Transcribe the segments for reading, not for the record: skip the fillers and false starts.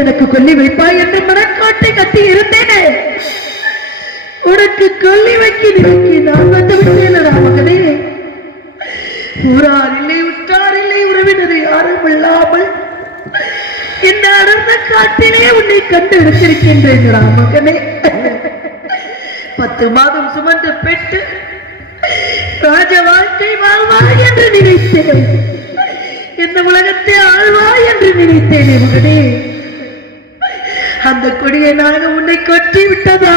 எனக்கு கொல்லி வைப்பாய் என்று மனக்காட்டை கட்டி இருந்தேனே, உனக்கு கொல்லி வைக்க நினைக்கி நான் வந்து விட்டேனடா மகனே. ஊரார் இல்லை, உற்றார் இல்லை, உறவினர் யாரும் இல்லாமல் இந்த அடர்ந்த காட்டிலே உன்னை கண்டு எடுத்திருக்கின்றேன் மகனே. 10 மாதம் சுமந்து பெற்று ராஜ வாழ்க்கை வாழ்வாய் என்று நினைத்தேன், இந்த உலகத்தை ஆழ்வாய் என்று நினைத்தேனே மகனே. அந்த கொடியை நாக உன்னை கொட்டி விட்டதா?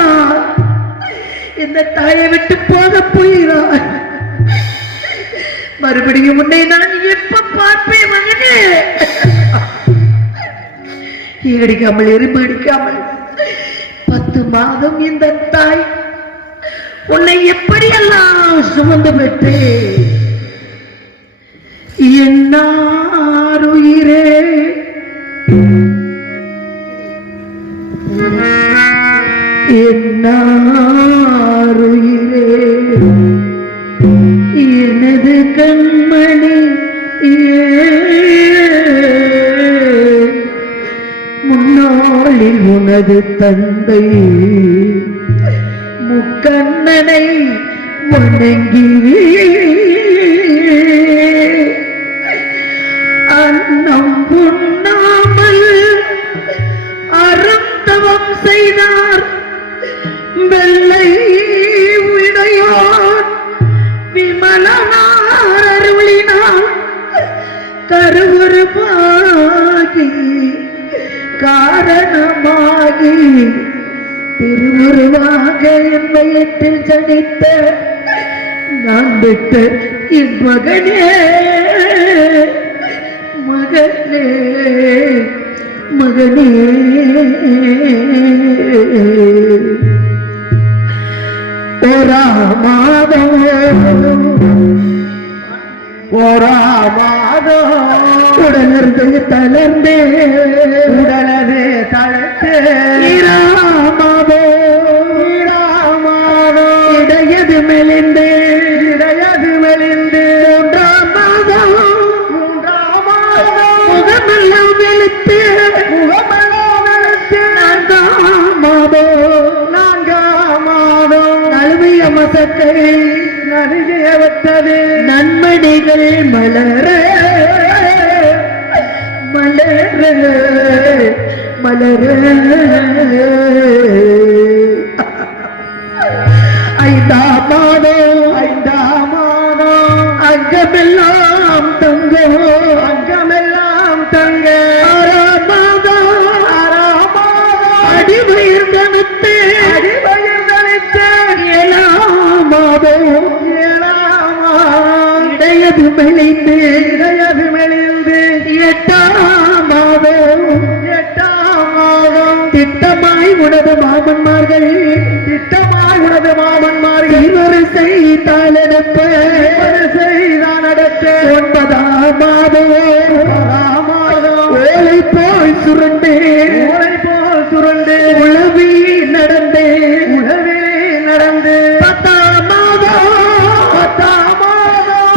இந்த தாயை விட்டு போக போகிறாய். மறுபடியும் உன்னை நான் எப்ப பார்ப்பேன் மகனே? ஏடிக்காமல் எறும்பு அடிக்காமல் 10 மாதம் இந்த தாய் உன்னை எப்படியெல்லாம் சுமந்து பெற்றே. என்னாருயிரே என்னாருயிரே எனது கண்மணி முன்னாளில் உனது தந்தை முக்கண்ணனை வணங்கி அன்னம் உண்ணாமல் அறந்தவம் செய்தார். வெள்ளை விடையோர் விமலனார் அருளினார் கருவுருவாகி காரணமாகி திருவுருவாக என் வயிற்றில் ஜனித்த நான் விட்ட என் மகனே மகனே மகனே. மாதம் உடனது தளர்ந்தே உடனது தளர்த்து இடையது மெலிந்து மூன்றாம் மாதம் முகமெல்லாம் வெளுத்து நான்காம் மாதம் நழுவிய மசத்தை நறுகியவற்றது நன்மணிகள் மலர மலர மலர. 5ஆம் மாதம் அங்கமெல்லாம் தங்கம் 6ஆம் மாதம் அடிவயிர் தனித்து 7ஆம் மாதம் இடையது மெலிந்து 8ஆம் மாதம் திட்டமாய் உனது மாமன்மார்கள் இருவரிசை தாளெடுத்த 9ஆம் மாதம் ஓலை போல் சுருண்டு உழவி நடந்து 10ஆம் மாதம்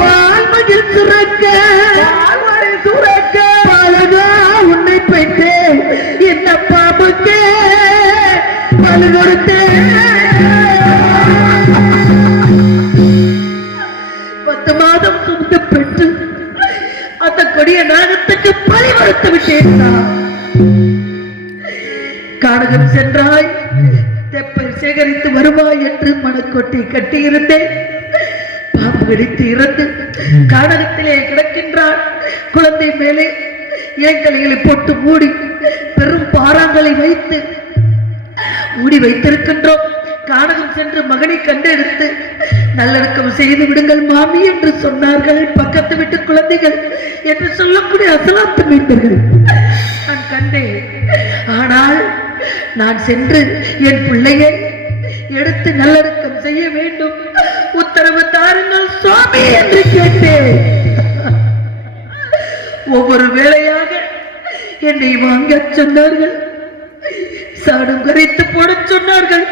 பால்மகிழ் சுரக்க பழகா உன்னை பெற்று என்ன பாபுக்கே பழு கொடுத்தே. 10 மாதம் சுமந்து பெற்று அந்த கொடிய நாகத்துக்கு பழி கொடுத்து விட்டேன். கானகம் சென்றாய், தெப்பை சேகரித்து வருவாய் என்று மனக்கொட்டி கட்டியிருந்தேன். பாம்பு கடித்து இறந்து கானகத்திலே கிடக்கின்றான். குழந்தை மேலே ஏங்கலைகளை போட்டு மூடி பெரும் பாறாங்களை வைத்து மூடி வைத்திருக்கின்றோம். கானகம் சென்று மகனை கண்டெடுத்து நல்லடக்கம் செய்து விடுங்கள் மாமி என்று சொன்னார்கள் பக்கத்து வீட்டு குழந்தைகள் என்று சொல்லக்கூடிய அசலாத்து மீட்பர்கள் நான் கண்டேன். ஆனால் நான் சென்று என் பிள்ளையை எடுத்து நல்லடக்கம் செய்ய வேண்டும், உத்தரவு தாருங்கள் சுவாமி என்று கேட்டேன். ஒவ்வொரு வேளையாக என்னை வாங்க சொன்னார்கள், சாடம் கரைத்து போட சொன்னார்கள்,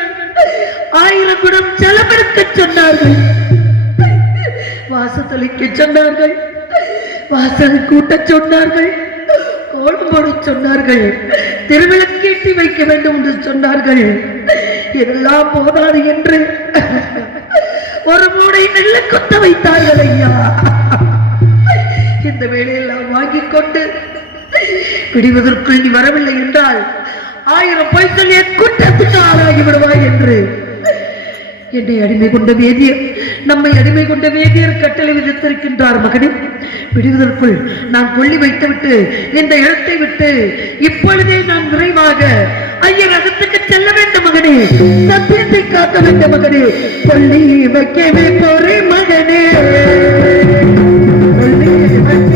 1000 குடம் செலவெடுக்க சொன்னார்கள், வாசத்தளிக்க சொன்னார்கள், வாசல் கூட்ட சொன்னார்கள், கோலம் போட சொன்னார்கள், திருவிளக்கேற்றி வைக்க வேண்டும் என்று சொன்னார்கள். இதெல்லாம் போதாது என்று ஒரு மூடை நெல்ல கொத்த வைத்தார்கள் ஐயா. இந்த வேலையெல்லாம் வாங்கிக் கொண்டு விடுவதற்குள் நீ வரவில்லை என்றால் 1000 பொய் சொல்லிய குற்றத்துக்கு ஆளாகி விடுவாய் என்று என்னை அடிமை கொண்ட வேதியர், நம்மை அடிமை கொண்ட வேதியர் கட்டளை விதித்திருக்கின்றார். மகனே, விடுவதற்குள் நான் கொள்ளி வைத்துவிட்டு இந்த இடத்தை விட்டு இப்பொழுதே நான் விரைவாக ஐயர் அகத்துக்கு செல்ல வேண்டும் மகனே, சத்தியத்தை காக்க வேண்டும் மகனே, கொள்ளி வைக்கவே போறே மகனே, கொள்ளி வைக்க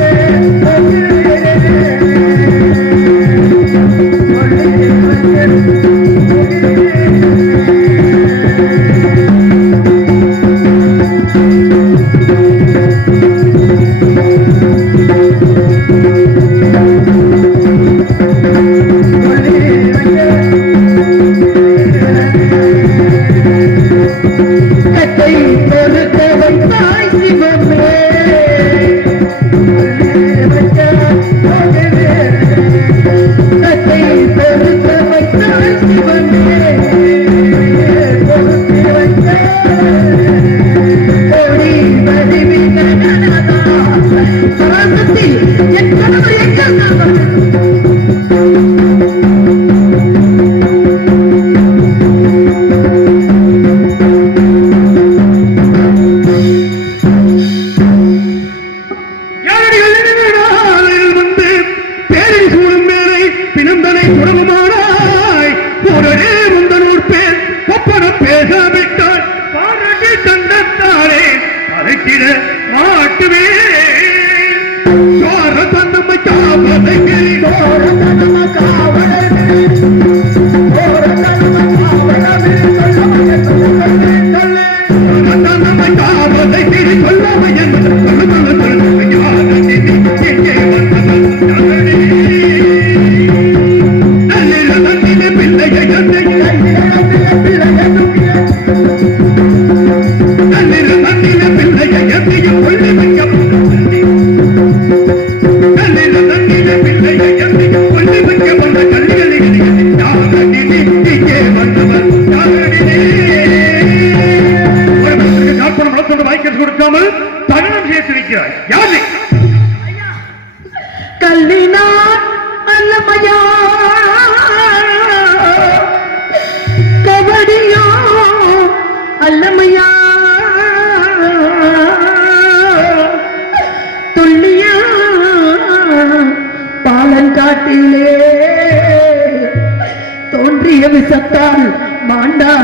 கல்லினான் அல்லமையா கபடியோ அல்லமையா துள்ளியா பாலங்காட்டிலே தோன்றிய விசத்தால் மாண்டா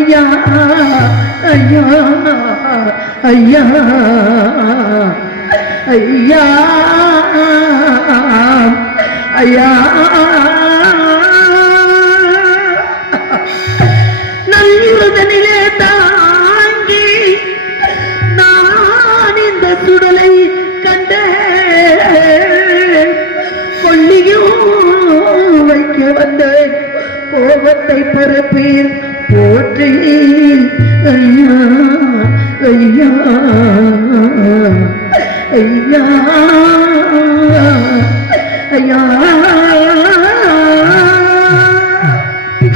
ஐயா ஐயா ஐயா ஐயா ஐயா நல்லுதனிலே தாங்கி நான் இந்த சுடலை கண்ட கொள்ளியும் வைக்க வந்த கோபத்தை பரப்பீர் போற்றி ஐயா ஐயா ஐயா ஐயா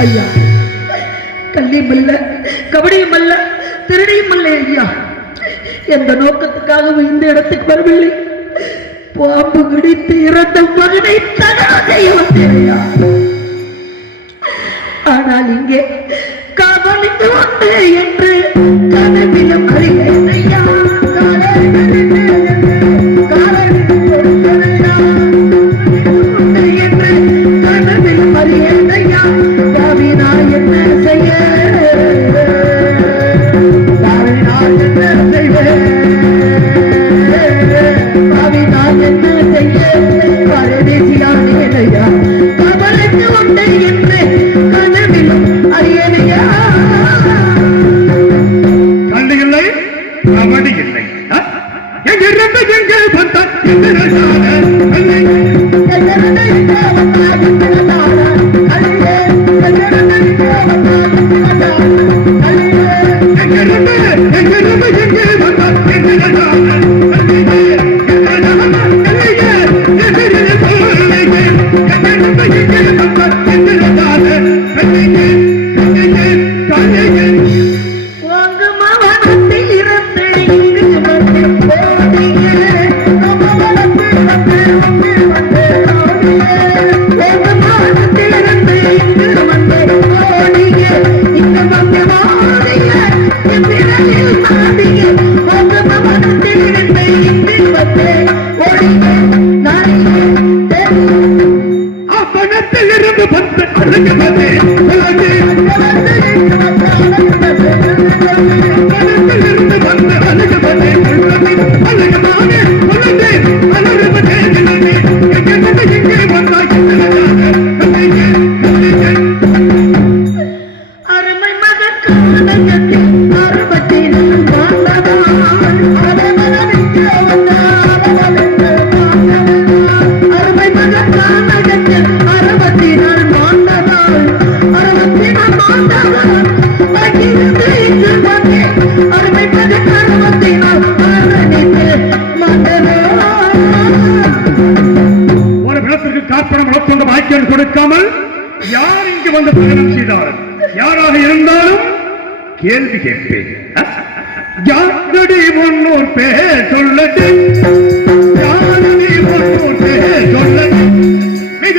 ஐயா கல்லியும் அல்ல கபடியும் அல்ல திருடியும் அல்ல ஐயா. எந்த நோக்கத்துக்காகவும் இந்த இடத்துக்கு வரவில்லை. பாம்பு கடித்து இறந்த மகனை தகவல் செய்ய வந்தேன் ஐயா. ஆனால் இங்கே காவலித்து வந்த என்று கனவிலும் அறிகிறேன் ஐயா. கவலைக்கு உண்டை என்று கனவு இருந்து வந்து அழகு வந்து இருந்து வந்து அழகு வந்து அழகமான உலகே அலறுவது எங்கே வந்தாய் அருமை மகன் காணகத்தில் அருமத்தின் அருமை மகன் காணகத்தில் அருமத்தினால் மாண்டதால் அருமத்தினால் மாண்டதால் அருமை மகன் அருமத்தினால் ஒரு விளத்திற்கு காப்பணம் வளர்த்துள்ள வாய்க்கால் கொடுக்காமல் யார் இங்கு வந்து பயணம் செய்தார்கள் யாராக இருந்தாலும் கேள்வி கேட்பேன் யாரடி முன்னோர் பேர் சொல்லட்டு யாரடி முன்னோர் பேர் சொல்லட்டு மிக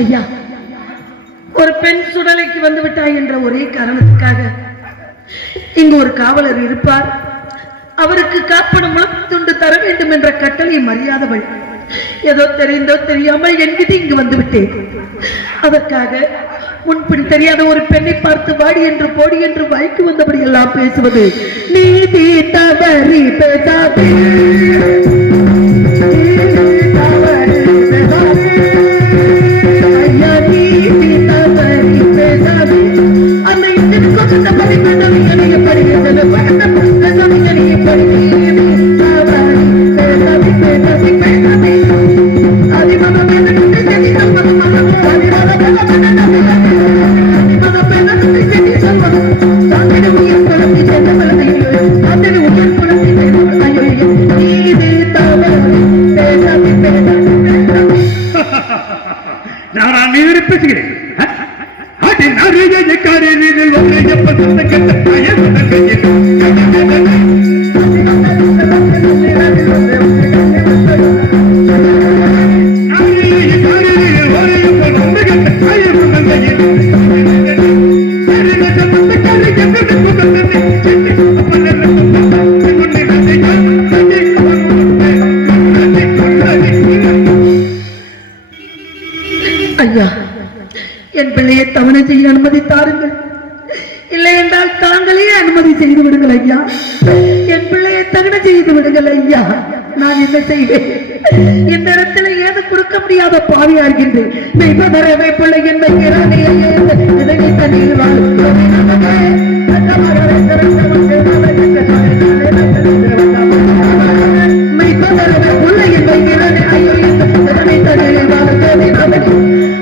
ஐயா, ஒரு பெண் சுடலைக்கு வந்து விட்டாய் என்ற ஒரே காரணத்துக்காக இங்கு ஒரு காவலர் இருப்பார். அவருக்கு காப்பணம் துண்டு தர வேண்டும் என்ற கட்டளை மரியாதவள் ஏதோ தெரிந்தோ தெரியாமல் என்கிட்ட இங்கு வந்து விட்டேன். அதற்காக முன்பின் தெரியாத ஒரு பெண்ணை பார்த்து வாடி என்று போடி என்று வாய்க்கு வந்தபடி எல்லாம் பேசுவது நீதி தவறி பேசாதே. நான் மீது பேசுகிறேன் ஐயா, என் பிள்ளையை தவணை செய்ய அனுமதி தாருங்கள். இல்லை என்றால் தாங்களே அனுமதி செய்து விடுங்கள் ஐயா. என் பிள்ளையை தவணை செய்து விடுங்கள் ஐயா. நான் என்ன செய்வேன்? இந்த இடத்துல ஏது கொடுக்க முடியாத பாவியா இருக்கின்றேன். பிள்ளை என்பதை தண்ணீர்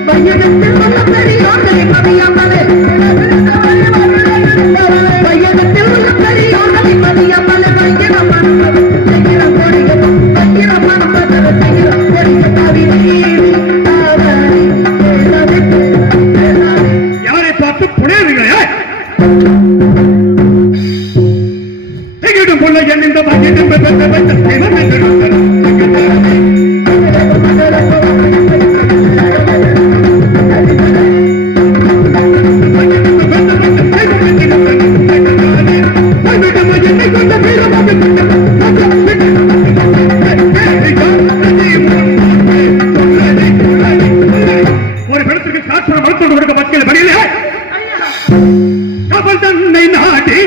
வையகத்தில் உள்ள பெரியோர்களை மதியாமலே வையகத்தில் உள்ள பெரியோர்களை மதியாமலே வையகமான யாரை பார்த்து புனையீர்களே கொள்ள எண்ணிந்த ஒரு படத்திற்கு காற்று மருத்துவ கொடுக்க மக்கள் பணியிலே கபல் தன்னை நாடி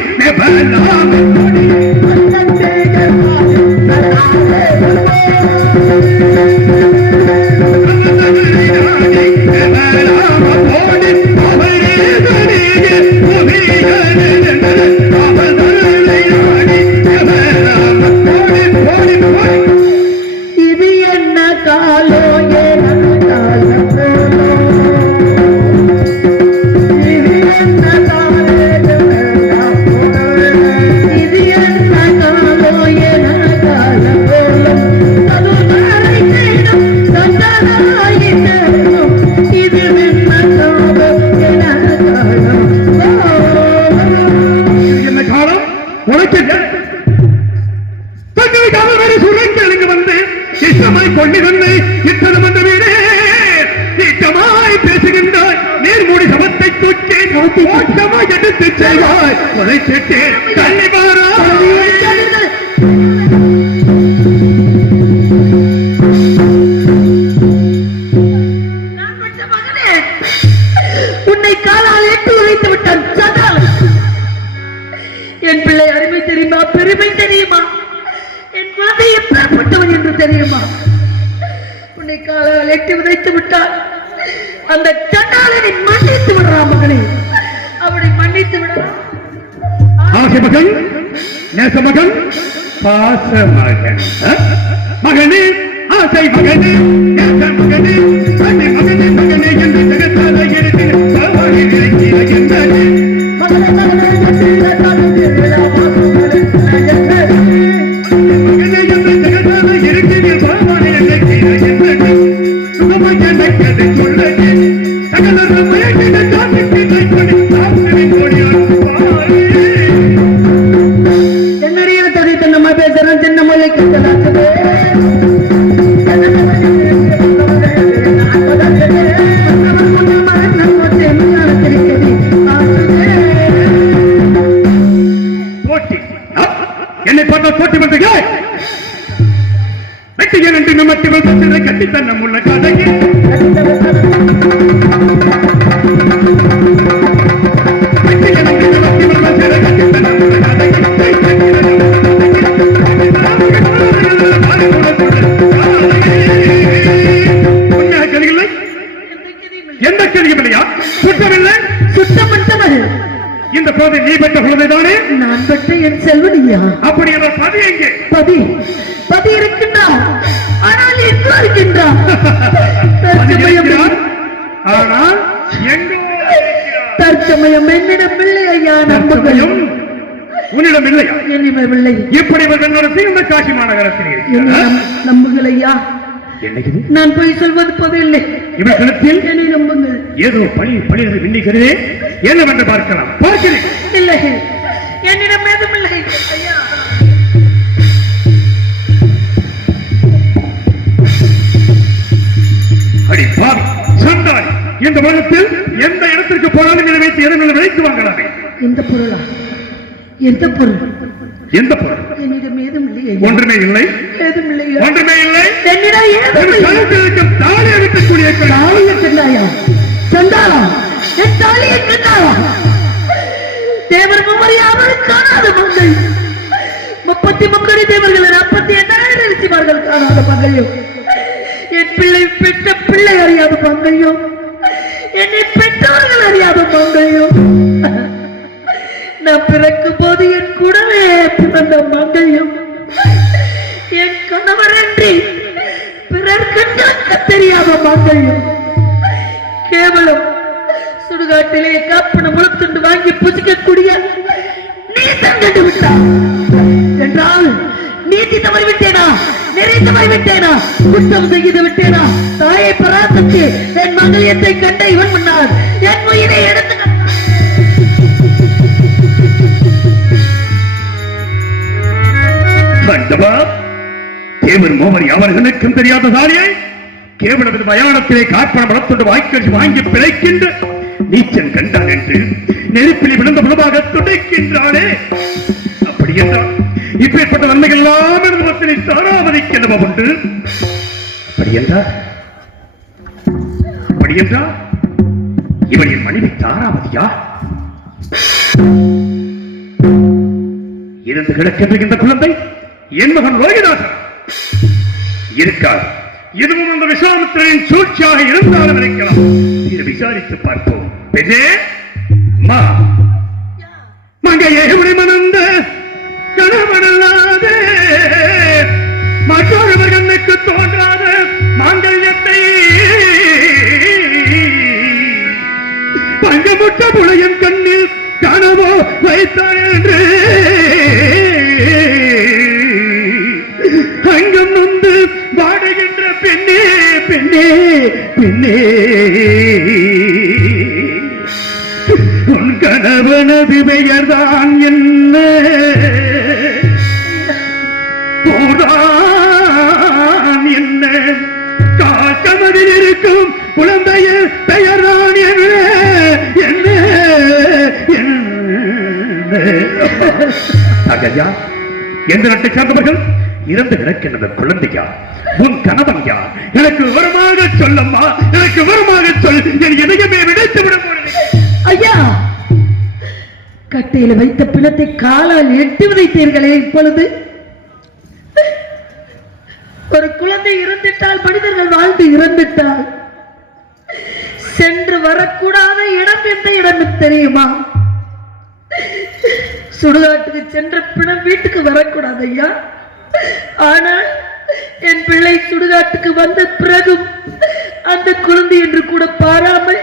இது என்ன காலோ இது என்ன காலோ என காலம் அவரை சுரங்களுக்கு வந்து இஷ்டமாய் கொண்டிருந்தை இத்தனை வந்த வீடே நீட்டமாய் பேசுகின்றாய் நேர்மூடி சமத்தை தூக்கி ஓட்டமாய் எடுத்து செய்வாய் கொலை கேட்டு தள்ளி வாரா உன்னை காலால் எட்டு உரைத்து விட்டான் சதால். என் பிள்ளை அருமை தெரியுமா, பெருமை தெரியுமா, என் குழந்தை எப்பேற்பட்டவன் என்று தெரியுமா? உன்னை காலால் எட்டு உதைத்து விட்டான். அந்த சண்டாளனை மன்னித்து விடுறான் மகனே, அவனை மன்னித்து விடலாம். ஆசை மகன், நேச மகன், பாச மகன், மகனே, ஆசை மகனே, நேச மகனே, ஆசை மகனே, மகனே என்று ஜெகத்தால இருக்கிற சாவாரி விளக்கிய என்னே மகனே மகனே என்று ஜெகத்தால இருக்கிற சாவாரி விளக்கிய என்னே சுகமாக நக்கதை சொல்லி சகல மயக்கின ஜாதிக்கு கைப்படி சாப்பிட்டு கொடியான் என்னறிய தடி தன்னமா பேசுறான் சின்ன மொழி கட்டலாச்சதே என்னை பார்த்தா போட்டி பண்றீங்க வெட்டியன் என்று நம்மட்டி வந்ததை கட்டித்தன்ன முள்ள கதைக்கு வெட்டியன் என்று நம்மட்டி வந்ததை கட்டித்தன்ன முள்ள கதைக்கு எந்த கேள்வியும் இல்லையா? சுற்றமில்லை, சுத்தமற்றவள். இந்த போதை நீ பெற்ற குழந்தைதானே? நான் பெற்ற என் செல்வனியா? அப்படி என்ற பதி எங்கே? பதி பதி இருக்கின்றார், ஆனால் எங்கோ இருக்கின்றார். ஆனால் எங்கோ தற்சமயம் என்னிடம் இல்லை ஐயா. நம்புகையும் உன்னிடம் இல்லையா? என்னிடம் இல்லை. இப்படி நடத்தி இந்த காசி மாநகரத்தில் நம்புகள் ஐயா. நான் போய் சொல்வது பதில்லை. இவர்களிடத்தில் என்னை நம்புங்கள். ஏதோ பழி பழியது விண்ணிக்கிறதே, என்னவென்று பார்க்கலாம். பார்க்கிறேன். இல்லை, என்னிடம் ஏதும் இல்லை ஐயா. அடி பாவி சண்டாளி, இந்த உலகத்தில் எந்த இடத்திற்கு போனாலும் இதை வைத்து எதன் விலைக்கு வாங்கலாமே. எந்த பொருளா? எந்த பொருள்? எந்த பொருள்? என்னிடம் ஏதும் இல்லை. ஒன்றுமே இல்லை. ஏதும் இல்லை. ஒன்றுமே இல்லை. என்னிடம் ஏதும் இல்லை. தாலி எடுக்கக்கூடிய தாலியை கண்டாயா? சண்டாளா, என் தாலியை கண்டாயா? தேவர் மும்மறியாமல் காணாத மங்கை, 33 தேவர்கள் 48,000 ரிஷிமார்கள் காணாத மங்கையும், என் பிள்ளை பெற்ற பிள்ளை அறியாத மங்கையும், என்னை பெற்றவர்கள் அறியாத மங்கையும், நான் பிறக்கும் போது என் கூடவே பிறந்த மங்கையும், என் கணவரன்றி பிறர் கண்களுக்கு தெரியாத மங்கையும், கேவலம் சுடுகாட்டிலே காப்பன முழுத்துண்டு வாங்கி புசிக்கக்கூடிய நீசம் கண்டு விட்டான் என்றால், நீதி தவறி விட்டேனா? நெறி தவறி விட்டேனா? குற்றம் செய்து விட்டேனா? தாயை பராசக்தி என் மங்கலியத்தை கண்ட இவன் முன்னார் என் உயிரை எடுத்து தேவர் மோமரி அவர்களுக்கும் தெரியாத தாலியை கேவலது மயானத்திலே காற்பன வளர்த்துண்டு வாய்க்கடிச்சு வாங்கி பிழைக்கின்ற நீச்சன் கண்டான் என்று நெருப்பில் விழுந்த முழுமாக துடைக்கின்றானே. அப்படி என்றால் இப்பேற்பட்ட நன்மைகள் எல்லாம் தாராவதிக்கு என்னவோ உண்டு. அப்படி என்றால் இவன் என் மனைவி தாராவதியா? இருந்து கிடக்கின்ற குழந்தை என் மகன் ரோகிதாசன் இருக்கார். இதுவும் அந்த விசாரத்தின் சூழ்ச்சியாக இருந்தாலும் இருக்கலாம். இதை விசாரித்து பார்ப்போம். பெண்ணே, மங்கையை உடை மணந்த கணவனல்லாத மற்றொருவர் கண்ணுக்கு தோன்றாத மாங்கல்யத்தை பங்கமுட்ட புலையன் கண்ணில் காணவோ வைத்தான் என்று அங்கம் நொந்து வாடுகின்ற பெண்ணே பெண்ணே பெண்ணே, உன் கணவனது பெயர்தான் என்ன? போதா இருக்கிறாயா? எந்த நாட்டை சார்ந்தவர்கள்? இறந்து கிடக்கின்ற குழந்தையா? உன் கணவன் யார்? எனக்கு விவரமாக சொல்லம்மா, எனக்கு விவரமாக சொல். என் இதயமே விடைத்து விட ஐயா, கட்டையில் வைத்த பிணத்தை காலால் எட்டி உதைத்தீர்களே. இப்பொழுது ஒரு குழந்தை இறந்துட்டால், மனிதர்கள் வாழ்ந்து இறந்துட்டால் சென்று வரக்கூடாத இடம் எந்த இடம் தெரியுமா? சுடுகாட்டுக்கு சென்ற பிணம் வீட்டுக்கு வரக்கூடாது ஐயா. ஆனால் என் பிள்ளை சுடுகாட்டுக்கு வந்த பிறகும் அந்த குழந்தை என்று கூட பாராமல்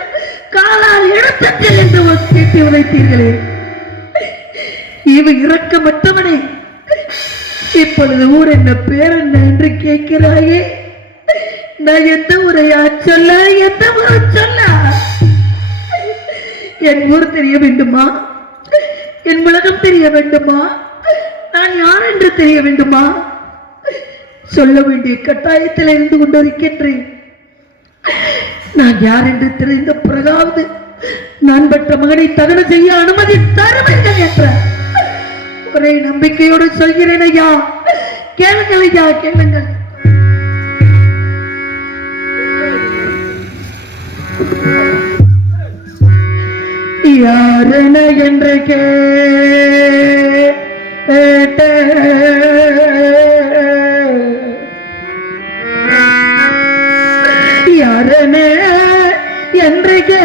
காலால் எடுத்தத்தில் என்று ஒரு கேட்டி உழைத்தீர்களே. இவ இரக்கமற்றவனே, இப்பொழுது ஊர் என்ன பேர் என்ன என்று கேட்கிறாயே. நான் எந்த ஊரையா சொல்ல, எந்த ஊரை சொல்ல? என் ஊர் தெரிய வேண்டுமா? என் உலகம் தெரிய வேண்டுமா? நான் யார் என்று தெரிய வேண்டுமா? சொல்ல வேண்டிய கட்டாயத்தில் இருந்து கொண்டிருக்கின்றேன். நான் யார் என்று தெரிந்த பிறகாவது நான் பெற்ற மகனை தகன செய்ய அனுமதி தருவீர்கள் என்ற ஒரே நம்பிக்கையோடு சொல்கிறேன் ஐயா. கேளுங்கள் ஐயா, கேளுங்கள். யாரென என்று கேட்ட யாரென என்று கேட்ட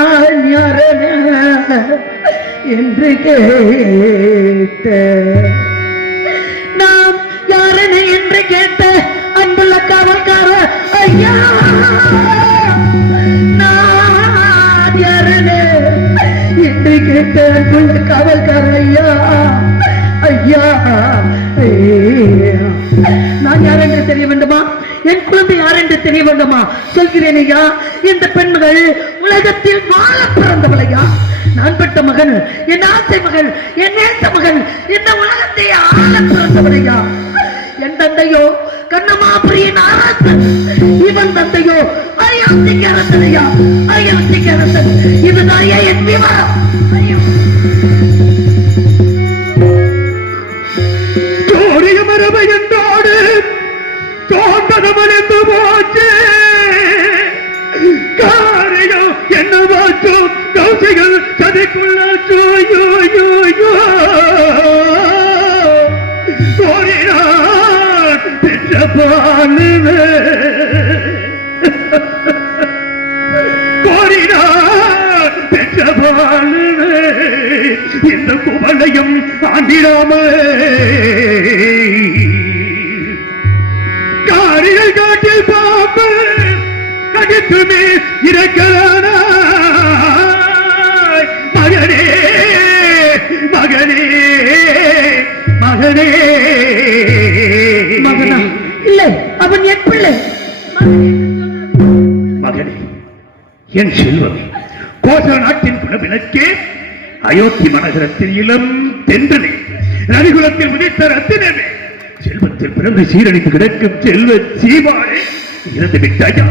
நான் யாரென என்று கேட்ட நாம் யாரென என்று கேட்ட அன்புள்ள காவல்கார ஐயா, நான் யாரென என்று கேட்ட அன்புள்ள காவல்கார ஐயா, ஐயா, நான் யார் என்று தெரிய வேண்டுமா? என் குழந்தை யார் என்று தெரிய வேண்டுமா? சொல்கிறேன் ஐயா. இந்த பெண்கள் உலகத்தில் வாழ பிறந்தவளையா. நான் பெற்ற மகன், என் ஆசை மகன், என் நேச மகன், இந்த உலகத்தை ஆள பிறந்தவளையா. என் தந்தையோ கண்ணமாபுரியின் அரசன், இவன் தந்தையோ அயோத்திக்கு அரசனையா. அயோத்திக்கு அரசன், இதுதான் என் விவரம். மரபை என்றோடு தோன்றதமடைந்து போச்சு. காரியம் என்ன வாச்சோ கௌசிகள் சதிக்குள்ளாச்சோ. பெற்ற பாலுவே கோரினார், பெற்ற பாலுவே இந்த குவளையும் ஆண்டிடாமே. காரிகள் காட்டில் பாம்பு கடித்துமே இறக்கிறான மகனே, மகனே, மகனே. மகனா? இல்லை, அவன் என் பிள்ளை. மகனே, என் செல்வமே, கோசல நாட்டின் குலவிளக்கே, அயோத்தி மனகரத்தில் இளம் தென்றலே, ரவிகுலத்தில் உதித்த ரத்தினமே, செல்வத்தில் பிறந்து சீரழித்து கிடக்கும் செல்வ சீமானே, இறந்து விட்டாயா?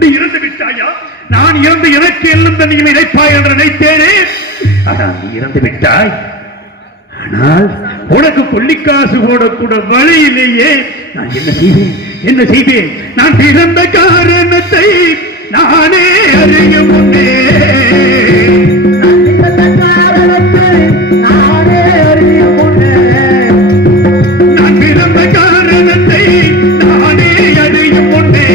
நீ இறந்து விட்டாயா? நான் இறந்து எனக்கு எல்லும் தண்ணியும் இணைப்பாய் என்று நினைத்தேனே. ஆனால் நீ இறந்து விட்டாய். ஆனால் உனக்கு கொள்ளிக்காசு போடக்கூட வழியிலேயே. நான் என்ன செய்வேன், என்ன செய்வேன்? நான் பிறந்த காரணத்தை நானே அறிய முன்னே, நான் பிறந்த காரணத்தை நானே அறியும் முன்னே,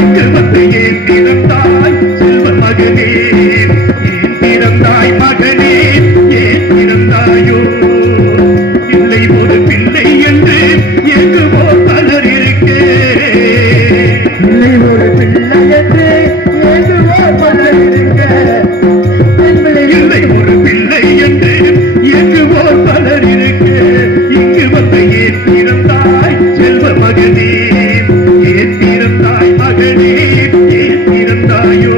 இங்கு வந்து ஏன் பிறந்தாய் செல்வ மகனே, ஏன் பிறந்தாய் மகனே, ஏன் பிறந்தாயோ? இல்லை ஒரு பிள்ளை என்று எங்குமோ பலர் இருக்கே, இல்லை ஒரு பிள்ளை என்று எங்குமோ பலர் இருக்க, இல்லை ஒரு பிள்ளை என்று எங்குமோ பலர் இருக்க, இங்கு வந்து ஏன் பிறந்தாய் செல்வ மகனே, ஏன் பிறந்தாய் மகனே, ஏன் பிறந்தாயோ?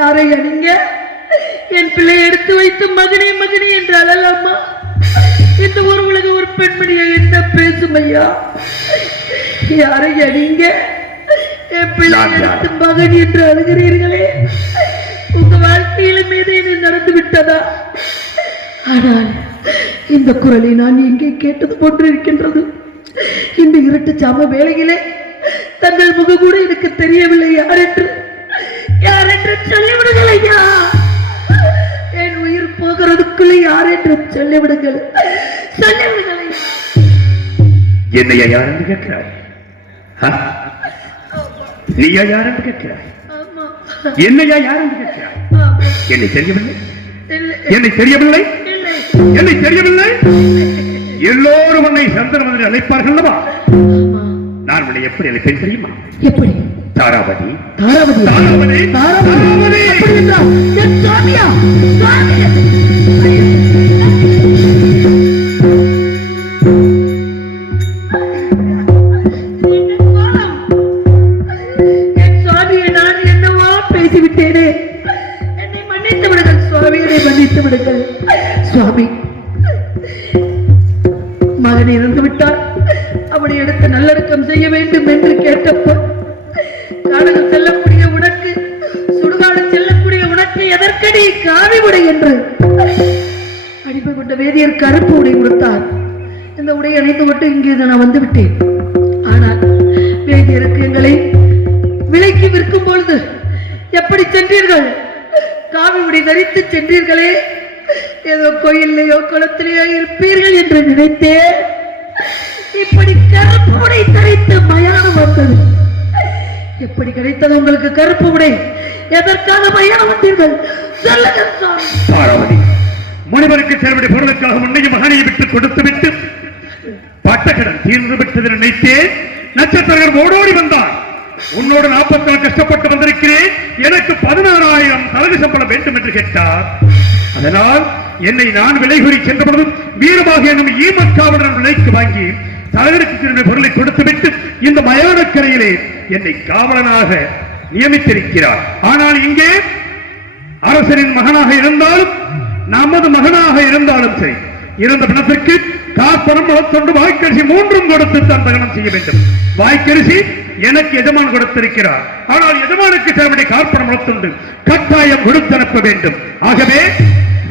யாரை அணிங்க? என் பிள்ளை எடுத்து வைத்து மகனே மகனே என்று அழலாமா? இந்த ஒரு உலக ஒரு பெண்மணியை என்ன பேசும் ஐயா? யாரை அணிங்க? என் பிள்ளை எடுத்து மகன் என்று அழுகிறீர்களே, உங்க வாழ்க்கையில மீது இது நடந்து விட்டதா? ஆனால் இந்த குரலை நான் எங்கே கேட்டது போன்று இருக்கின்றது. இந்த இருட்டு சாம வேளையிலே தங்கள் முக கூட எனக்கு தெரியவில்லை. யார் என்று சொல்லிவிடுங்கள் ஐயா. என் உயிர் போகிறதுக்குள்ளே யார் என்று சொல்லிவிடுங்கள், சொல்லிவிடுங்கள் ஐயா. என்னையா யார் என்று கேட்கிறாய்? நீயா யார் என்று கேட்கிறாய்? என்னையா யார் என்று கேட்கிறாய்? என்னை தெரியவில்லை, என்னை தெரியவில்லை, என்னை தெரியவில்லை. எல்லோரும் உன்னை சந்திரன் என்று அழைப்பார்கள் அல்லவா? நான் உன்னை எப்படி அழைப்பேன் தெரியுமா? எப்படி? தாராவதி. தாராவதி, தாராவதி, தாராவதி. எப்படி என்றால் என் சாமியா? சாமியா? என் சுவாமியை நான் என்னவா பேசிவிட்டேனே, என்னை மன்னித்து விடுங்கள் சுவாமி, என்னை மன்னித்து விடுங்கள் சுவாமி. மகன் இறந்து விட்டார், அவனை எடுத்து நல்லடக்கம் செய்ய வேண்டும் என்று கேட்டப்போ, காடுகள் செல்லக்கூடிய உனக்கு, சுடுகாடு செல்லக்கூடிய உனக்கு எதற்கடி காவி உடை என்று அடிமை கொண்ட வேதியர் கருப்பு உடை கொடுத்தார். இந்த உடை அணிந்து கொண்டு இங்கே நான் வந்து விட்டேன். ஆனால் வேதியருக்கு எங்களை விலைக்கு விற்கும் பொழுது எப்படி சென்றீர்கள்? காவி உடை தரித்து சென்றீர்களே, ஏதோ கோயிலையோ குளத்திலேயோ இருப்பீர்கள் என்று நினைத்தேன். இப்படி கருப்பு உடை தரித்து மயானம் வந்தது. எப்படி கிடைத்தது உங்களுக்கு கருப்பு உடை? எதற்காக மயானம் வந்தீர்கள்? சொல்லுங்கள் சாரவதி. முனிவருக்கு செலவிட பொருளுக்காக முன்னையும் மகனையை விட்டு கொடுத்து விட்டு பட்டக்கடன் தீர்ந்து விட்டது நினைத்தேன். நட்சத்திரங்கள் ஓடோடி வந்தார். உன்னோடு 40 நாள் கஷ்டப்பட்டு வந்திருக்கிறேன், எனக்கு 16,000 தலகு சம்பளம் வேண்டும் என்று கேட்டார். அதனால் என்னை நான் விலை கூறி சென்ற பொழுதும் வீரமாக என்னும் ஈமக்காவலன் விலைக்கு வாங்கி தலகருக்கு பொருளை கொடுத்துவிட்டு இந்த மயானக்கரையிலே என்னை காவலனாக நியமித்திருக்கிறார். ஆனால் இங்கே அரசரின் மகனாக இருந்தாலும் நமது மகனாக இருந்தாலும் சரி, இருந்த பணத்திற்கு காப்பணம், வளத்தொண்டு, வாய்க்கரிசி 3 கொடுத்து தான் தகனம் செய்ய வேண்டும். வாய்க்கரிசி எனக்கு எஜமான் கொடுத்திருக்கிறார். ஆனால் எஜமானுக்கு தேவையான காப்பணம், வளத்தொண்டு கட்டாயம் கொடுத்து அனுப்ப வேண்டும். ஆகவே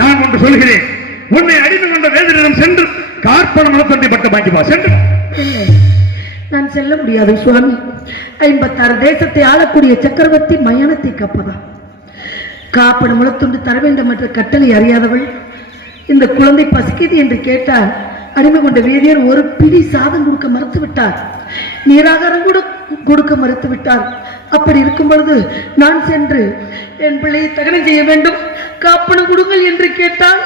நான் ஒன்று சொல்கிறேன், உன்னை அடிமை கொண்ட வேதனிடம் சென்று காப்பணம், வளத்தொண்டை மட்டும் வாங்கி வா. சென்று நான் செல்ல முடியாது சுவாமி. 56 தேசத்தை ஆளக்கூடிய சக்கரவர்த்தி மயானத்தை காப்பதா? காப்பன முளத்துண்டு தர வேண்டும் என்ற கட்டளை அறியாதவள் இந்த குழந்தை பசிக்குது என்று கேட்டால் அடிமை கொண்ட வேதியர் ஒரு பிடி சாதம் கொடுக்க மறுத்து விட்டார், நீராகாரம் கூட கொடுக்க மறுத்து விட்டார். அப்படி இருக்கும் பொழுது நான் சென்று என் பிள்ளையை தகனம் செய்ய வேண்டும், காப்பனம் கொடுங்கள் என்று கேட்டால்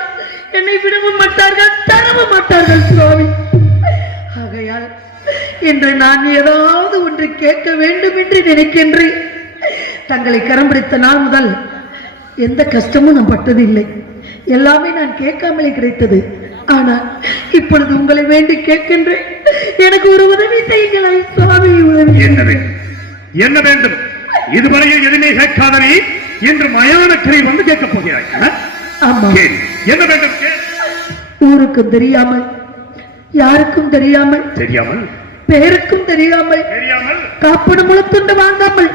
என்னை விடவும் மாட்டார்கள், தரவும் மாட்டார்கள் சுவாமி. ஆகையால் இன்று நான் ஏதாவது ஒன்று கேட்க வேண்டும் என்று நினைக்கின்றேன். தங்களை கரம் பிடித்த நாள் முதல் எந்த கஷ்டமும் நான் பட்டது இல்லை, எல்லாமே நான் கேட்காமலே கிடைத்தது. ஆனால் இப்பொழுது உங்களை வேண்டி கேட்கின்றேன், எனக்கு ஒரு உதவி செய்யுங்கள் சுவாமி. உதவி என்ன வேண்டும்? இதுவரையில் எதுவுமே கேட்காதே இன்று மயானக்கரை வந்து கேட்கப் போகிறாய். ஆமா, என்ன வேண்டும்? ஊருக்கும் தெரியாமல், யாருக்கும் தெரியாமல், பேருக்கும் தெரியாமல், காப்பன முளத்துண்டு வாங்காமல்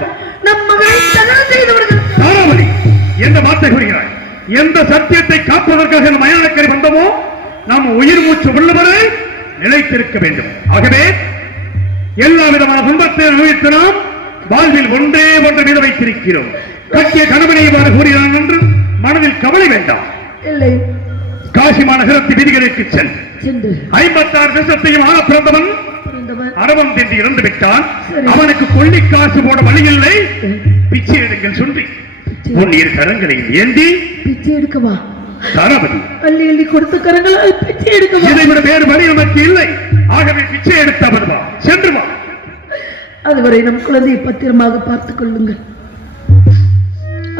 நம் மகளை தகனம் செய்தவர்கள். எந்த வார்த்தை கூறுகிறாய்? எந்த சத்தியத்தை காப்பதற்காக மயானக்கரை வந்தோமோ நாம் உயிர் மூச்சு உள்ளவரை நிலைத்திருக்க வேண்டும். ஆகவே எல்லா விதமான துன்பத்தை அனுபவித்து நாம் வாழ்வில் ஒன்றே ஒன்று மீது வைத்திருக்கிறோம். கட்டிய கணவனை இவ்வாறு கூறுகிறான் என்று மனதில் கவலை வேண்டாம். இல்லை, காசி மாநகரத்து வீதிகளுக்கு சென்று 56 தேசத்தையும் ஆள பிறந்தவன் அரவம் தின்றி இறந்து விட்டான். அவனுக்கு கொள்ளி காசு போட வழி இல்லை. பிச்சை எடுங்கள் சொல்லி உன் இரு கரங்களை ஏந்தி பிச்சை எடுக்கவா? தாராவதி, அள்ளி அள்ளி கொடுத்த கரங்களால் பிச்சை எடுக்கவா? இதை விட வேறு வழி நமக்கு இல்லை. ஆகவே பிச்சை எடுத்தவர் வா, சென்று வா. அதுவரை நம் குழந்தையை பத்திரமாக பார்த்துக் கொள்ளுங்கள்.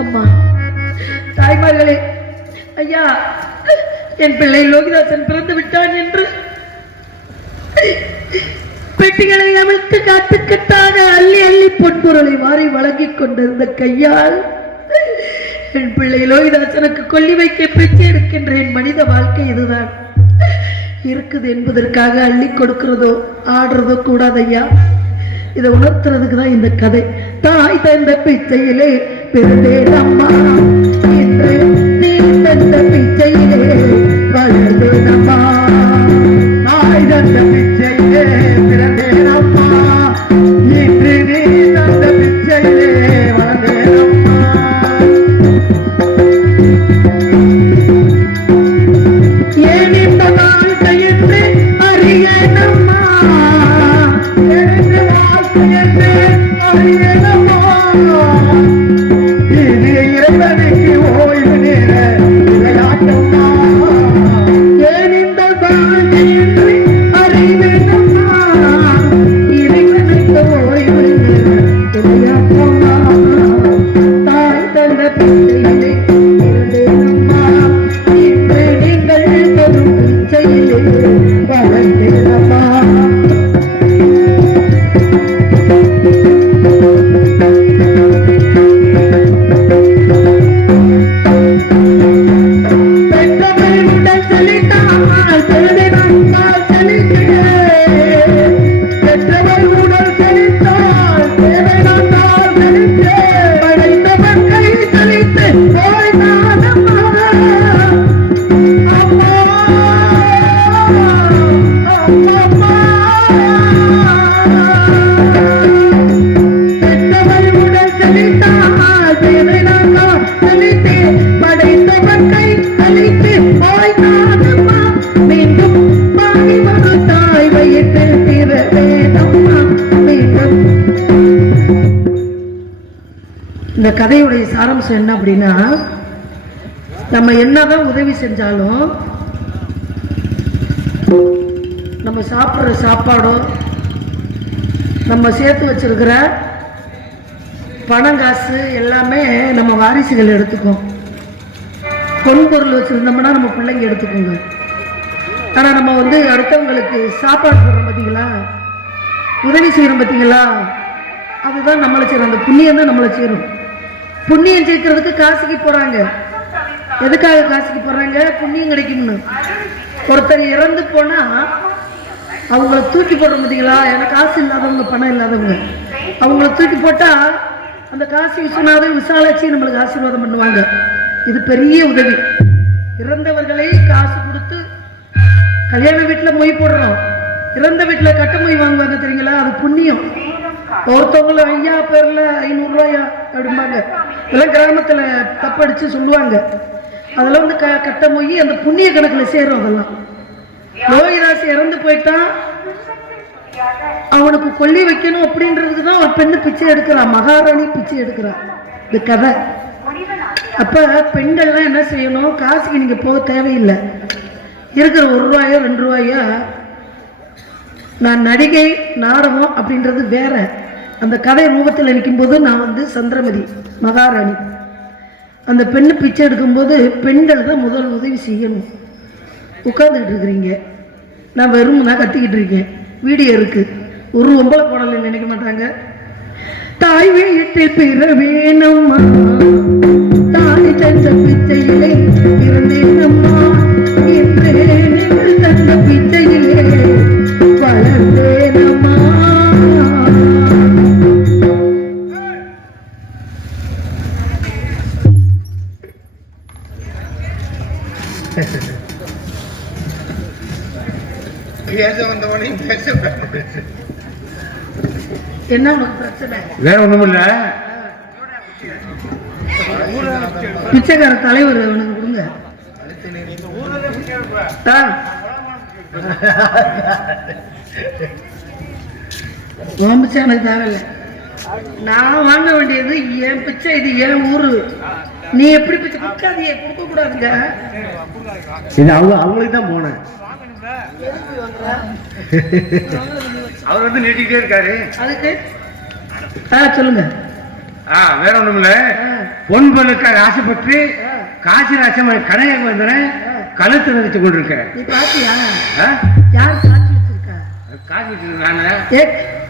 அம்மா, தாய்மார்களே, ஐயா, என் பிள்ளை லோகிதாசன் பிறந்து விட்டான் என்று பெட்டிகளை அமைத்து காத்துக்கட்டாக அள்ளி அள்ளி பொன்பொருளை வாரி வழங்கிக் கொண்டிருந்த கையால் என் பிள்ளை லோகிதாசனுக்கு கொல்லி வைக்க பிச்சை எடுக்கின்றேன். மனித வாழ்க்கை இதுதான் இருக்குது என்பதற்காக அள்ளி கொடுக்கிறதோ ஆடுறதோ கூடாது ஐயா. இதை உணர்த்துறதுக்கு தான் இந்த கதை. தாய் தந்த பிச்சையிலே பிறந்தேன் அம்மா, இன்று நீ தந்த பிச்சையிலே வளர்ந்தேன் அம்மா. தாய் தந்த பிச்சையிலே பிறந்தேன் அம்மா, இன்று நீ தந்த பிச்சையிலே வளர்ந்தேன் அம்மா. ஏன் இந்த வாழ்க்கை என்று அறியேனம்மா, இது இறைவனுக்கு ஓய்வு நேர விளையாட்டம்மா. ஏன் இந்த வாழ்க்கை என்று அறிவேனம்மா, இறைவனுக்கு ஓய்வு நேர விளையாட்டம்மா. தாய் தந்த பிச்சையிலே இருந்தேனம்மா, இன்று நீங்கள் பெரும் பிச்சையிலே வளர்ந்தேனம்மா. இந்த கதையுடைய சாராம்சம் என்ன அப்படின்னா, நம்ம என்னதான் உதவி செஞ்சாலும் நம்ம சாப்பிட்ற சாப்பாடோ நம்ம சேர்த்து வச்சிருக்கிற பணம் காசு எல்லாமே நம்ம வாரிசுகள் எடுத்துக்கும். பொன்பொருள் வச்சிருந்தோம்னா நம்ம பிள்ளைங்க எடுத்துக்கோங்க. ஆனால் நம்ம அடுத்தவங்களுக்கு சாப்பாடு போடுறோம் பார்த்தீங்களா, உதவி செய்கிறோம் பார்த்தீங்களா, அதுதான் நம்மளை சேரும். அந்த புண்ணியம் தான் நம்மளை சேரும். புண்ணியம் சேர்க்கறதுக்கு காசுக்கு போறாங்க. எதுக்காக காசுக்கு போறாங்க? புண்ணியம் கிடைக்கும்னு. ஒருத்தர் இறந்து போனா அவங்கள தூக்கி போடுறோம் பார்த்தீங்களா, எனக்கு காசு இல்லாதவங்க பணம் இல்லாதவங்க அவங்கள தூக்கி போட்டா அந்த காசு விஸ்வநாதன் விசாலாட்சி நம்மளுக்கு ஆசீர்வாதம் பண்ணுவாங்க. இது பெரிய உதவி. இறந்தவர்களை காசு கொடுத்து கல்யாண வீட்டில் மொய் போடுறோம், இறந்த வீட்டில் கட்ட மொய் வாங்குவாங்க தெரியுங்களா, அது புண்ணியம். ஒருத்தவங்கள ஐயா பேர்ல 500 ரூபாயா அப்படிம்பாங்க. இதெல்லாம் கிராமத்துல தப்படிச்சு சொல்லுவாங்க. அதெல்லாம் கட்ட மொய் அந்த புண்ணிய கணக்கில் சேரும். அதெல்லாம் லோகிதாஸ் இறந்து போயிட்டா அவனுக்கு கொல்லி வைக்கணும் அப்படின்றதுக்கு தான் ஒரு பெண்ணு பிச்சை எடுக்கிறா, மகாராணி பிச்சை எடுக்கிறா. இந்த கதை. அப்ப பெண்கள்லாம் என்ன செய்யணும், காசுக்கு நீங்க போக தேவையில்லை. இருக்கிற 1 ரூபாயோ 2 ரூபாயோ, நான் நடிகை நாடகம் அப்படின்றது வேற. அந்த கதை ரூபத்தில் நிற்கும் போது நான் சந்திரமதி மகாராணி. அந்த பெண்ணு பிச்சை எடுக்கும்போது பெண்கள் தான் முதல் உதவி செய்யணும். உட்கார்ந்துக்கிட்டு இருக்கிறீங்க, நான் வெறும் நான் கத்திக்கிட்டு இருக்கேன், வீடியோ இருக்கு, ஒரு ஒம்பளை போடலை நினைக்க மாட்டாங்க. தாய் வீட்டில் பிற வேணும்மா, தாய் தந்த பிச்சையிலே இருந்தேனம்மா, இன்று நீங்கள் தந்த பிச்சையிலே வளர்ந்தேனம்மா. என்ன உனக்கு பிரச்சனை? வேற ஒண்ணும் இல்ல, பிச்சைக்கார தலைவர் அவனுக்கு கொடுங்க. எனக்கு தேவையில்லை. நான் வாங்க வேண்டியது என் பிச்சை, இது என் ஊரு. நீ எப்படி பிச்சை கொடுக்காதீங்க, கொடுக்க கூடாதுங்க. இது அவங்களுக்கு தான் போனேன். அவர் நீட்டிக்கிட்டே இருக்காரு. அதுக்கு சொல்லுங்க. வேற ஒண்ணும் இல்ல, பொன் பொருளுக்காக ஆசைப்பட்டு காசி ராசம் கடையாக வந்தேன், கழுத்து நினைச்சு கொண்டிருக்கேன். நீ பாத்தியா? யார் காட்சி வச்சிருக்கா? காட்சி வச்சிருக்கேன் நானு.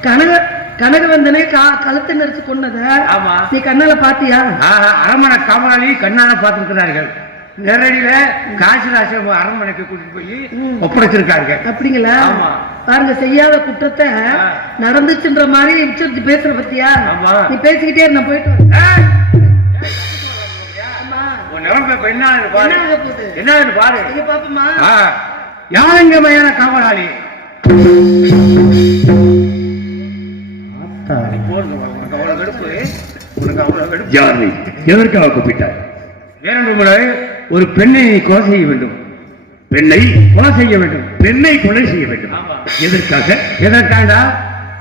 கனக கனகவந்தனை கழுத்தை நெரிச்சு கொன்னத ஆமா. நீ கண்ணால பாத்தியா? அரண்மனை காவலாளி கண்ணால பார்த்திருக்கிறார்கள். நேரடியில காசிராசம் அரண்மனைக்கு கூட்டிட்டு போய் ஒப்படைச்சிருக்காங்க. அப்படிங்களா? ஆமா. பாருங்க, செய்யாத குற்றத்தை நடந்துச்சுன்ற மாதிரி உச்சரிச்சு பேசுற பத்தியா? நீ பேசிக்கிட்டே நான் போயிட்டு வரேன். என்ன பாரு பாப்பமா. யாருங்க மையான காவலாளி? யார் நீ? எதற்காக கூப்பிட்டார்? வேறொன்றுமில்லை, ஒரு பெண்ணை கொலை செய்ய வேண்டும். பெண்ணை கொலை செய்ய வேண்டும். பெண்ணை கொலை செய்ய வேண்டும். எதற்காக? எதற்காண்டா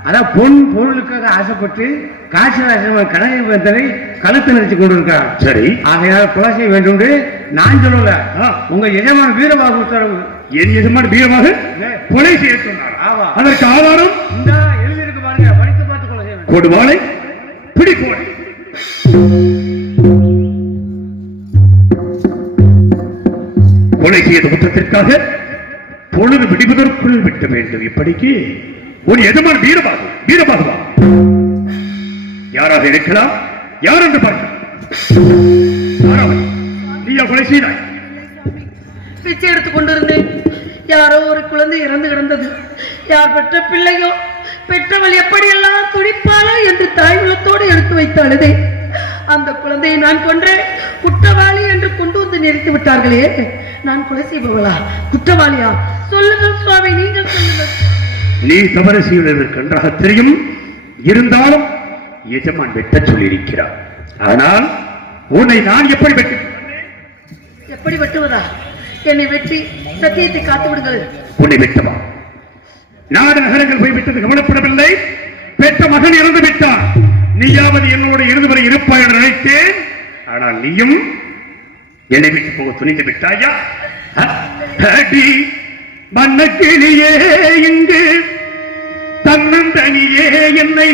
அதான் பொருளுக்காக ஆசைப்பட்டு காசிராசன் கனகவந்தனை கழுத்து நிறுத்தி கொண்டிருக்கிறார். சரி, ஆகையால் கொலை செய்ய வேண்டும் நான் சொல்லல, உங்க எஜமான வீரபாகு உத்தரவு. என் எஜமான வீரமாக கொலை செய்ய சொன்னார். அதற்கு ஆதாரம் இந்த எழுதியிருக்கு பாருங்க, படித்து பார்த்து கொலை செய்ய வேண்டும். கொடுவாளை பிடிக்கோடு. கொலை செய்த குற்றத்திற்காக பொழுது விடுவதற்குள் விட்ட வேண்டும். இப்படிக்கு உன் எஜமான வீரபாகுவா யாராக இருக்கலாம்? யார் என்று பார்க்க நீயா கொலை செய்தாய்? பிச்சை எடுத்துக் கொண்டிருந்தேன். யாரோ ஒரு குழந்தை இறந்து கிடந்தது. யார் பெற்ற பிள்ளையோ, பெற்றவள் எப்படியெல்லாம் துடிப்பாளோ என்று தாய் உள்ளத்தோடு எடுத்து வைத்தாளதே. அந்த குழந்தையை நான் கொன்றேன், குற்றவாளி என்று கொண்டு வந்து நிறுத்தி விட்டார்களே. நான் கொலை செய்பவளா, குற்றவாளியா? சொல்லுங்கள் சுவாமி, நீங்கள் சொல்லுங்கள். நீ தவறு செய்வதற்கு நன்றாக தெரியும். இருந்தாலும் எஜமான் வெட்ட சொல்லியிருக்கிறார். ஆனால் உன்னை நான் எப்படி வெட்டு? எப்படி வெட்டுவதா? என்னை வெட்டி சத்தியத்தை காத்து விடுங்கள். உன்னை வெட்டவா? நாடு நகரங்கள் போய் விட்டது கவலைப்படவில்லை. பெற்ற மகன் இறந்து விட்டான். நீயாவது என்னோட இறுதி வரை இருப்பாய் என்று நினைத்தேன். ஆனால் நீயும் என்னை விட்டு போக துணிந்து விட்டாயா? மன்னக்கிளியே இங்கு தன்னந்தனியே என்னை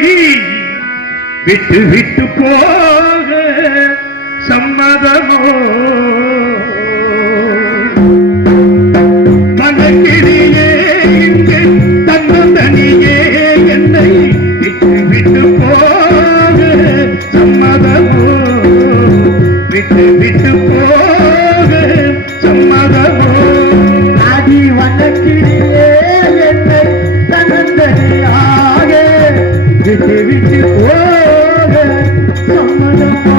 விட்டு விட்டு போக சம்மதமோ? மன்னக்கிளியே இங்கு தன்னந்தனியே என்னை விட்டு விட்டு போக சம்மதமோ? விட்டு விட்டு போக சம்மதமோ? ஆதி வண்ணக்கிளியே என்னை தன்னந்தனியாக விட்டு விட்டு போக சம்மதமோ?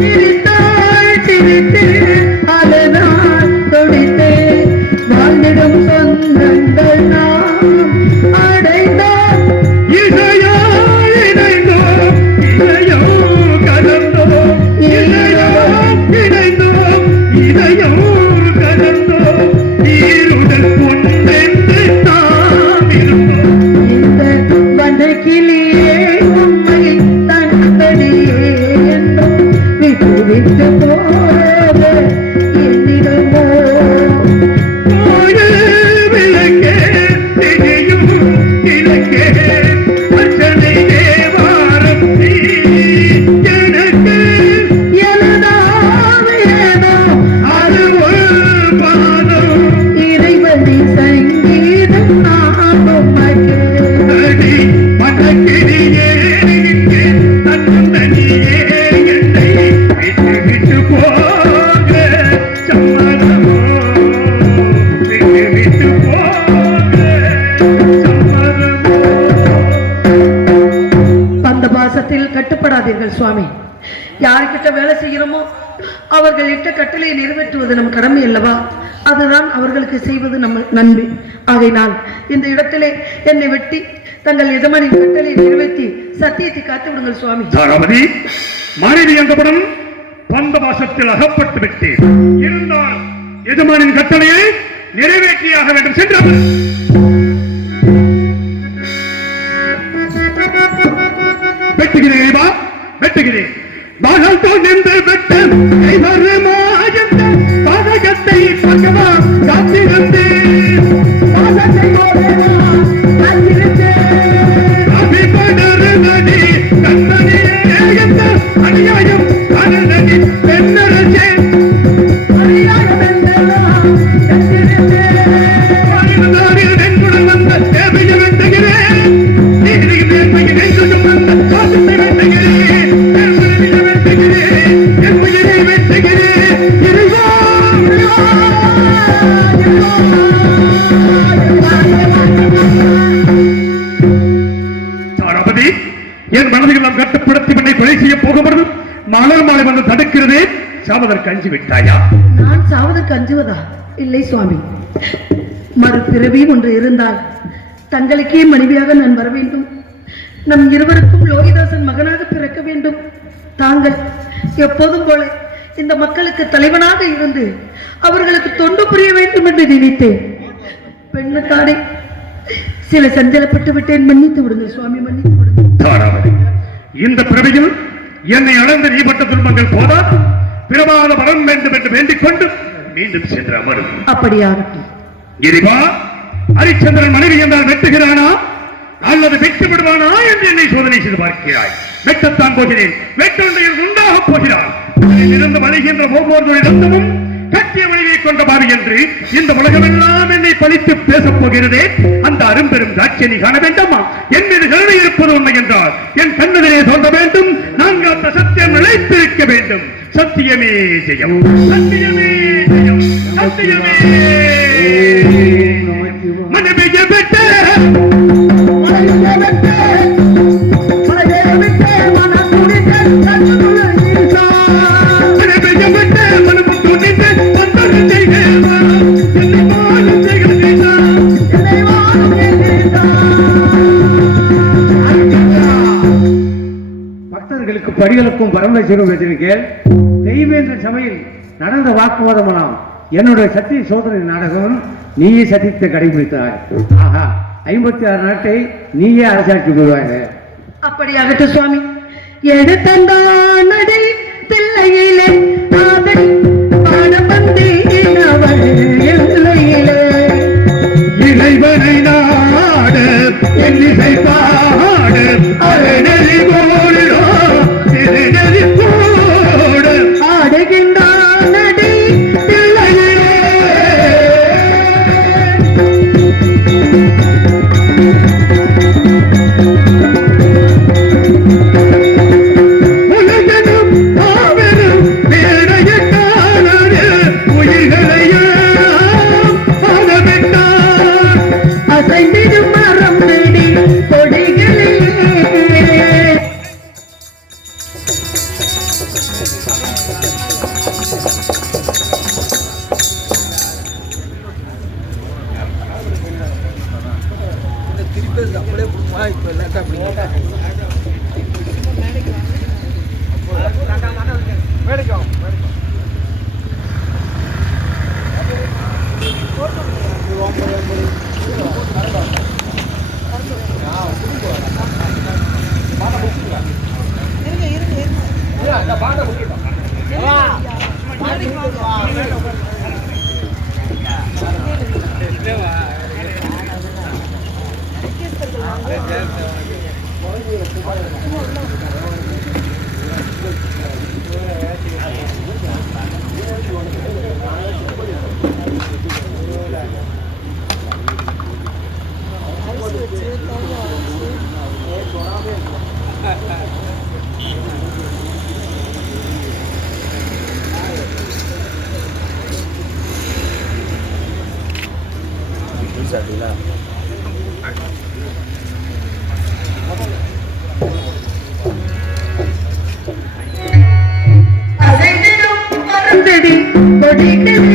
சிரித்தாய் சிரித்து அதனால் தொடித்தே வாழ்ந்திடும் சொந்தங்கள் நாம் அடைந்தோம். இசையோ இணைந்தோம், இசையோ கலந்தோம், இசையோ இணைந்தோம், இசையோ கலந்தோம். ஈருடல் கொண்டென்று நாம் இருந்தோம். இந்த வண்ணக்கிளியே உண்மையை தன்னடியே என்றும் விட்டு விட்டு போக என்னிடமோ? விளக்கே திகையும் இலக்கே அச்சனையே வாரத்தி எனக்கு எனதாவேதோ அது ஒரு பாதம் இறைவதி சங்கீதம் நானும் அடி மனக்கிளியே தன்னந்தனியே என்னை விட்டு விட்டு போக சம்மதமோ? விட்டு விட்டு போக சம்மதமோ? அந்த பாசத்தில் கட்டுப்படாதீர்கள் சுவாமி. யாருக்கிட்ட வேலை செய்கிறோமோ அவர்கள் இட்ட கட்டளையை நிறைவேற்றுவது நம் கடமை அல்லவா? அதுதான் அவர்களுக்கு செய்வது நம்ம நன்மை. ஆகையினால் இந்த இடத்திலே என்னை வெட்டி தங்கள் எஜமானின் கட்டளையை நிறைவேற்றி சத்தியத்தை காத்து விடுங்கள் சுவாமி. தாராபதி, மனைவி எங்கப்படும் பந்த பாசத்தில் அகப்பட்டு விட்டேன். இருந்தால் எஜமானின் கட்டளையை நிறைவேற்றியாக வேண்டும். சென்றார்கள். வெட்டுகிறேன் வா, வெட்டுகிறேன். மகள் நின்று வெட்ட பாதகத்தை பகவா காத்திருந்தேன். அபிபடருமணி கண்ணனியே எந்த அநியாயம் அரணி பெண்ணரசே அநியாயம் என்றெல்லாம் வென்றுள்ள தாராபதி, என் மனதில் நாம் கட்டுப்படுத்தி என்னை கொலை செய்ய போகப்படுது மலர் மாலை வந்து தடுக்கிறதே. சாவதற்கு அஞ்சு விட்டாயா? நான் சாவதற்கு அஞ்சுவதா? இல்லை சுவாமி. மறுபிறவி ஒன்று இருந்தால் தங்களுக்கே மனைவியாக நான் வர வேண்டும். நம் இருவருக்கும் லோகிதாசன் மகனாக பிறக்க வேண்டும். தாங்கள் எப்போதும் போல இந்த மக்களுக்கு தலைவனாக இருந்து அவர்களுக்கு தொண்டு புரிய வேண்டும் என்று நினைத்தேன். பெண்ணுக்கானே சில சஞ்சலப்பட்டு விட்டேன். மன்னித்து விடுங்க சுவாமி, மன்னித்து விடுங்க. தாராபதி, இந்த பிறவியில் என்னை அளந்து நீப்பட்ட துன்பங்கள் போதாது, பிரமாத பலம் வேண்டும் என்று வேண்டிக் கொண்டு மீண்டும் சென்று அமரும். அப்படியாகட்டும். இறைவா, ஹரிச்சந்திரன் மனைவி என்றால் வெட்டுகிறானா அல்லது வெட்டு விடுவானா என்று என்னை சோதனை செய்து பார்க்கிறாய். வெட்டத்தான் போகிறேன், வெட்டொன்றையில் உண்டாக போகிறான். இருந்து வருகின்ற ஒவ்வொரு இடத்தமும் கட்டிய மனைவியை கொண்ட பாவி என்று இந்த உலகமெல்லாம் என்னை பழித்து பேசப் போகிறதே. அந்த அரும்பெரும் காட்சியை நீ காண வேண்டாமா? என் மீது கருணை இருப்பது உண்மை என்றால் என் கண்ணதிலே தோன்ற வேண்டும். நாங்கள் அந்த சத்தியம் நிலைத்திருக்க வேண்டும். சத்தியமே ஜெயம், சத்தியமே ஜெயம், சத்தியமே. மனைவிய வெட்ட பக்தர்களுக்கு படிகளுக்கும் பரமேஸ்வரம் வச்சிருக்கேன். தெய்வேந்திர சபையில் நடந்த வாக்குவாதமாம் என்னுடைய சத்திய சோதனை நாடகம் நீயே சத்தியத்தை கடைபிடித்தாய். ஆஹா, 56 நாட்டை நீயே அரசாட்சி கொள்வாங்க. அப்படியாகட்டும் சுவாமி. எடுத்தந்தானடி தில்லையிலே அதை பாடபந்தேன் அவள் எல்லையிலே. இறைவனை நாட எல்லிசை பாட அரணி போடோ திருநெறி போட ஆடுகின்றானடி தில்லையிலே. உலகனும் தாவரும் மேடையிட்டானே உயிர்களையும் ஆனவிட்டான். அசைந்திடும் மரம் செடி கொடிகளிலே. அசைந்திடும் மரம் செடி கொடிகளிலே.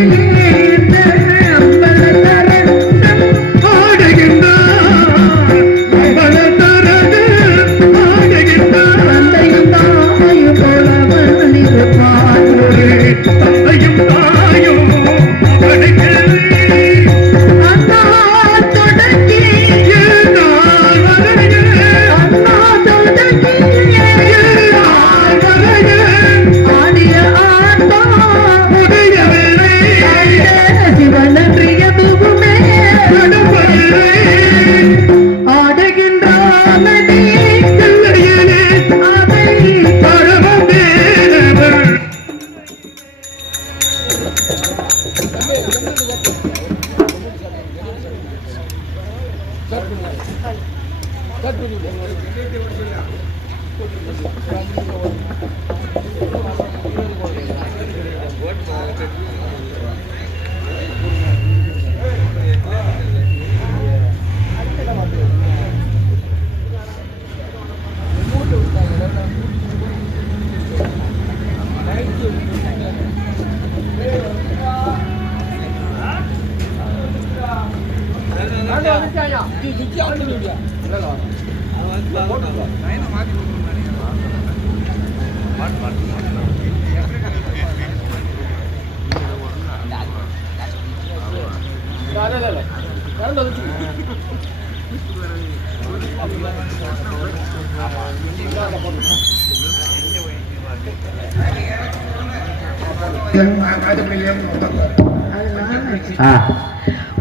ஆ.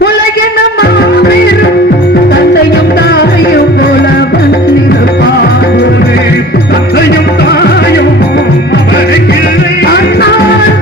உலகென மாபெரும் தந்தையும் தாயும் போல வந்திருப்பார் தந்தையும் தாயும் அவனுக்கில்லை. ஆனால்